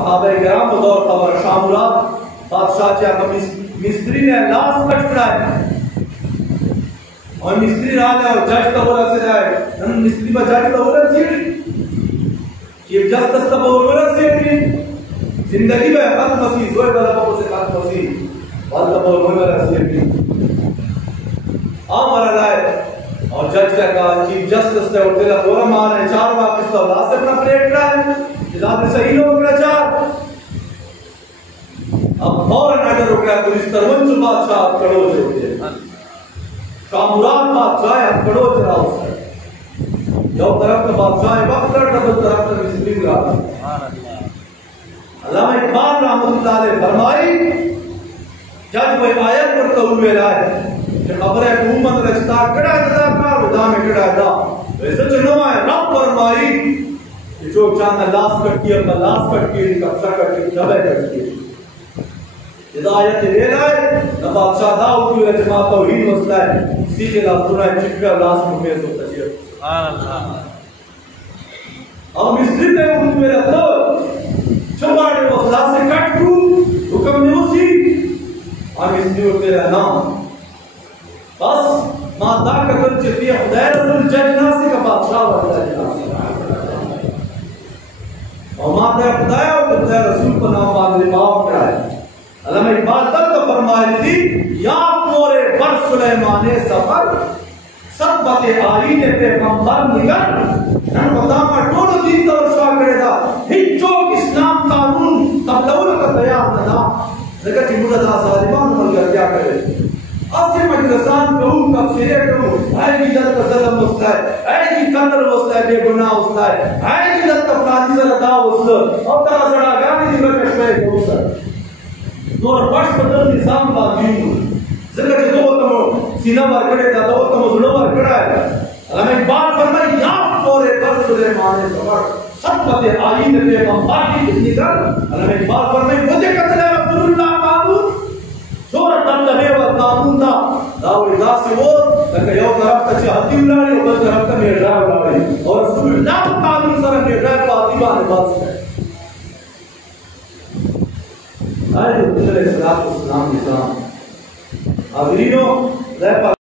صحابہ کرام بدور خبر شامورات بادشاہ چاہتا مستری نے لاس کٹ پڑھائے اور مستری رہا ہے اور جج کا بولا سے جائے مستری با جج کا بولا سے چیف جسٹس کا بولا سے زندگی میں ختم مسیح زوئے والا بابو سے ختم مسیح والدہ بولا والا سے آمارا لائے اور جج کا کہا چیف جسٹس نے اٹھے لئے دورا مانا ہے 4 واقعی تو اللہ سے اپنا پلیٹ رہا ہے جلاد صحیح لوگ رہا 4 اب فوراں آڈر ہو گیا پولیس ترونچ بادشاہ کڑو جو ہوتے ہیں شامورات بادشاہ ہے کڑو چرا ہوتا ہے جو طرف کا بادشاہ ہے وقت کرتا دو طرف کا مسلم رہا علامہ اقبال رحمت اللہ علیہ فرمائی جب وہ آیت کرتا ہوئے لائے کہ خبر حکومت رچتا کڑا جدا کار ودا میں کڑا جدا ویسے چنو ہے رب فرمائی کہ جو چاندہ لاس کٹ کی اپنا لاس کٹ کی کپسا کٹ کی جبہ کٹ کی ہدایت لے لائے نہ بادشاہ داؤد کی جماعت توحید مسئلہ ہے سیدھے لاس سنائے چکر لاس ممیز ہوتا ہے سبحان اللہ اور مصری میں اردو میرا تو چماڑے مسئلہ سے کٹ کو حکم نے اسی اور مصری ہوتے رہا نام بس ماں دا قدر چتی ہے خدای رسول جج ناسی کا بادشاہ ہوتا ہے اور ماں دا خدای اور خدای رسول کو نام باندھے معاف کرائے علامہ اقبال تک فرمائی تھی یا مورے بر سلیمان سفر سبت آئین پیغمبر نگر نن قدامہ ٹوڑ دین تو شاہ کرے دا ہچوک اسلام قانون تبلول کا تیار ندا لیکن جمہور دا ظالمان ملگر کیا کرے اسی مجلسان کہوں تفسیرے کہوں اے کی جد کا ظلم مسئلہ ہے اے کی قتل مسئلہ ہے بے گناہ مسئلہ ہے اے کی جد کا فلانی سرطا مسئلہ اور طرح سڑا گانی دیگر کشمے کو سر نور پاش بدل نظام باقی ہوں ذکر کہ دو تمو سینہ ورکڑے دا دو تمو ظلم ورکڑا ہے علامہ اقبال فرمائی یا مورے پر سلیمان سفر سبت آئین پیغمبر کی کتنی کر علامہ اقبال فرمائی مجھے قتل رسول اللہ قانون چور تنگے و قانون دا داوری دا سے وہ لکہ یو طرف تا چاہ حدی اولاری اور بل طرف تا میرے رائے اولاری اور رسول اللہ قانون سر میرے رائے کو آتی بانے بات سے آئے جو علیہ السلام حاضرینوں